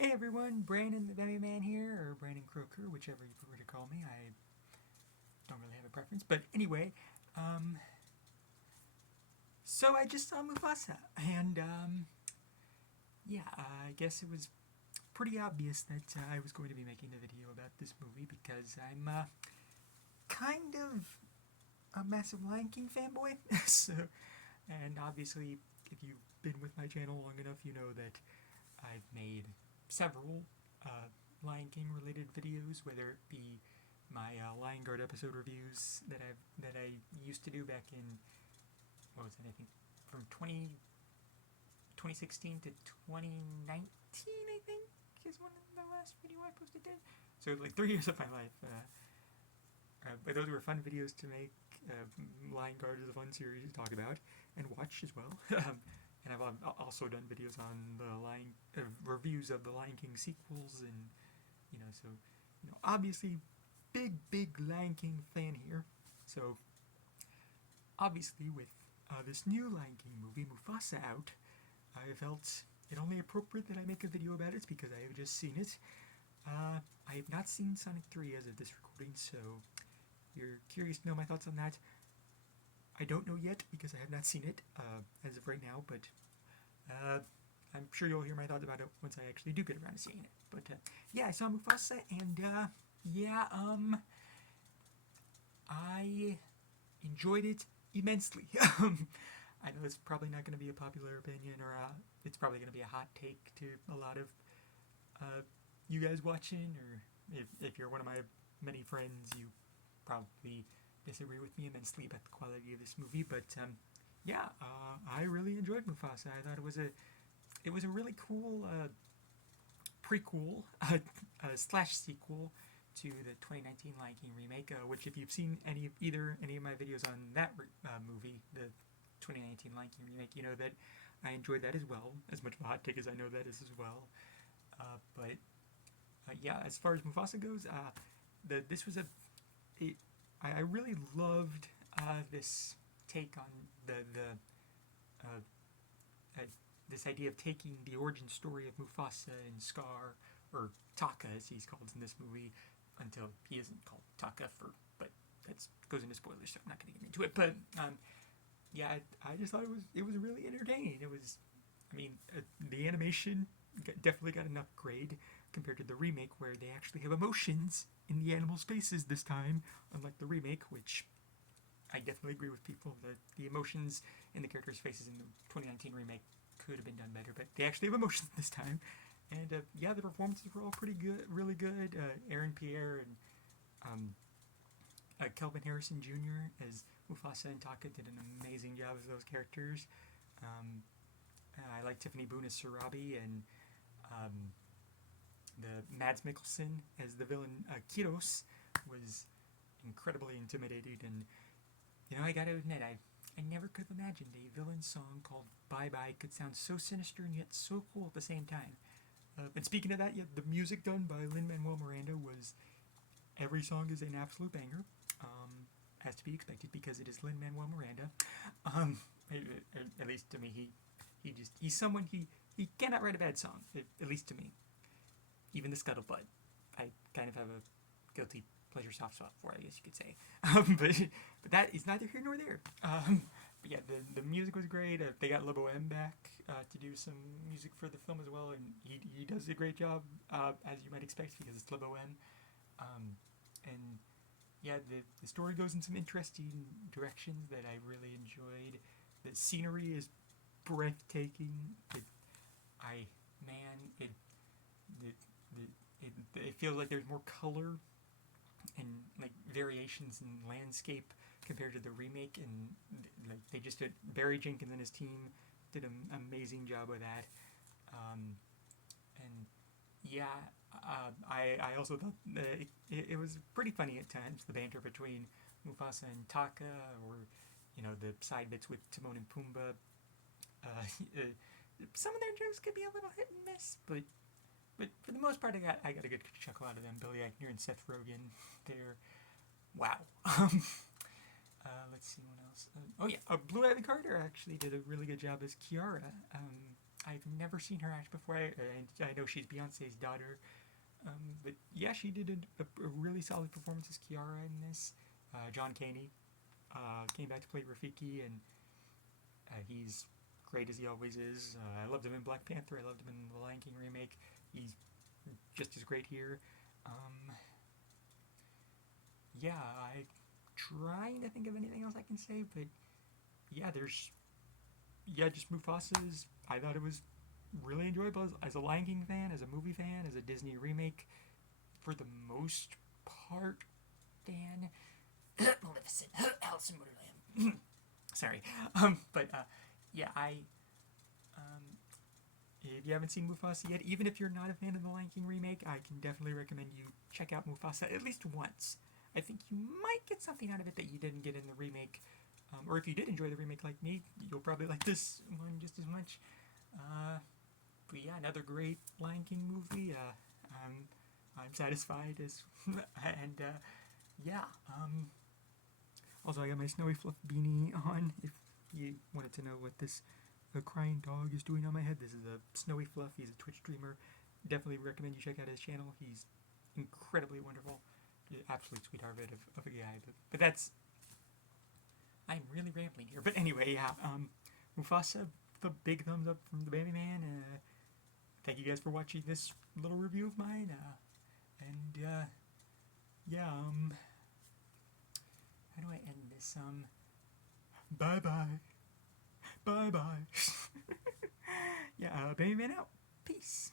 Hey everyone, Brandon the Dummy Man here, or Brandon Croker, whichever you prefer to call me. I don't really have a preference, but anyway, um, so I just saw Mufasa, and yeah, I guess it was pretty obvious that I was going to be making a video about this movie because I'm kind of a massive Lion King fanboy. So, and obviously, if you've been with my channel long enough, you know that I've made several Lion King related videos, whether it be my Lion Guard episode reviews that I used to do back in, what was it, I think from 2016 to 2019, I think is one of the last video I posted then. So like 3 years of my life. But those were fun videos to make. Lion Guard is a fun series to talk about and watch as well. And I've also done videos on the reviews of the Lion King sequels, and so obviously big Lion King fan here. So obviously with this new Lion King movie, Mufasa, out, I felt it only appropriate that I make a video about it because I have just seen it. I have not seen Sonic 3 as of this recording, so if you're curious to know my thoughts on that, I don't know yet because I have not seen it as of right now, but I'm sure you'll hear my thoughts about it once I actually do get around to seeing it. But yeah, I saw Mufasa, and yeah, I enjoyed it immensely. I know it's probably not going to be a popular opinion, or it's probably going to be a hot take to a lot of you guys watching, or if you're one of my many friends, you probably disagree with me immensely about the quality of this movie. But yeah, I really enjoyed Mufasa. I thought it was a really cool prequel slash sequel to the 2019 Lion King remake, which if you've seen any of my videos on that movie, the 2019 Lion King remake, you know that I enjoyed that as well, as much of a hot take as I know that is as well. But yeah, as far as Mufasa goes, this was I really loved this take on uh, uh, this idea of taking the origin story of Mufasa and Scar, or Taka as he's called in this movie, until he isn't called Taka but that goes into spoilers, so I'm not going to get into it. But yeah, I just thought it was really entertaining. It was, I mean, the animation definitely got an upgrade compared to the remake, where they actually have emotions in the animals' faces this time, unlike the remake, which I definitely agree with people that the emotions in the characters' faces in the 2019 remake could have been done better, but they actually have emotions this time. And yeah, the performances were all pretty good, really good. Aaron Pierre and Kelvin Harrison Jr. as Mufasa and Taka did an amazing job as those characters. Um, I like Tiffany Boone as Sarabi, and the Mads Mikkelsen as the villain Kiros was incredibly intimidating. And I gotta admit, I never could have imagined a villain song called Bye Bye could sound so sinister and yet so cool at the same time. And speaking of that, yeah, the music done by Lin-Manuel Miranda was, every song is an absolute banger, as to be expected because it is Lin-Manuel Miranda. At least to me, he's someone, he cannot write a bad song, at least to me. Even the Scuttlebutt, I kind of have a guilty pleasure soft spot for, I guess you could say. But that is neither here nor there. But yeah, the music was great. They got Lobo M back to do some music for the film as well, and he does a great job, as you might expect, because it's Lobo M. And yeah, the story goes in some interesting directions that I really enjoyed. The scenery is breathtaking. It it feels like there's more color and like variations in landscape compared to the remake, and like they just did, Barry Jenkins and his team did an amazing job with that. And yeah, I also thought that it was pretty funny at times, the banter between Mufasa and Taka, or the side bits with Timon and Pumbaa. Some of their jokes could be a little hit and miss, but for the most part, I got a good chuckle out of them. Billy Eichner and Seth Rogen, they're wow. Let's see what else. Oh yeah, Blue Ivy Carter actually did a really good job as Kiara. I've never seen her act before. I know she's Beyonce's daughter. But yeah, she did a really solid performance as Kiara in this. John Caney came back to play Rafiki, and he's great as he always is. I loved him in Black Panther. I loved him in the Lion King remake. He's just as great here. Um, yeah, I trying to think of anything else I can say, but yeah, just Mufasa's. I thought it was really enjoyable as a Lion King fan, as a movie fan, as a Disney remake. For the most part, fan. Maleficent, Alice in Wonderland. Sorry, but yeah, if you haven't seen Mufasa yet, even if you're not a fan of the Lion King remake, I can definitely recommend you check out Mufasa at least once. I think you might get something out of it that you didn't get in the remake. Or if you did enjoy the remake like me, you'll probably like this one just as much. But yeah, another great Lion King movie. I'm satisfied as, and yeah. Also, I got my snowy fluff beanie on. If you wanted to know what this crying dog is doing on my head, this is a snowy fluff. He's a Twitch streamer. Definitely recommend you check out his channel. He's incredibly wonderful, absolute sweetheart of a guy. But that's, I'm really rambling here. But anyway, yeah. Mufasa, the big thumbs up from the baby man. Thank you guys for watching this little review of mine. And yeah. How do I end this? Bye bye. Bye bye. Yeah, baby man out. Peace.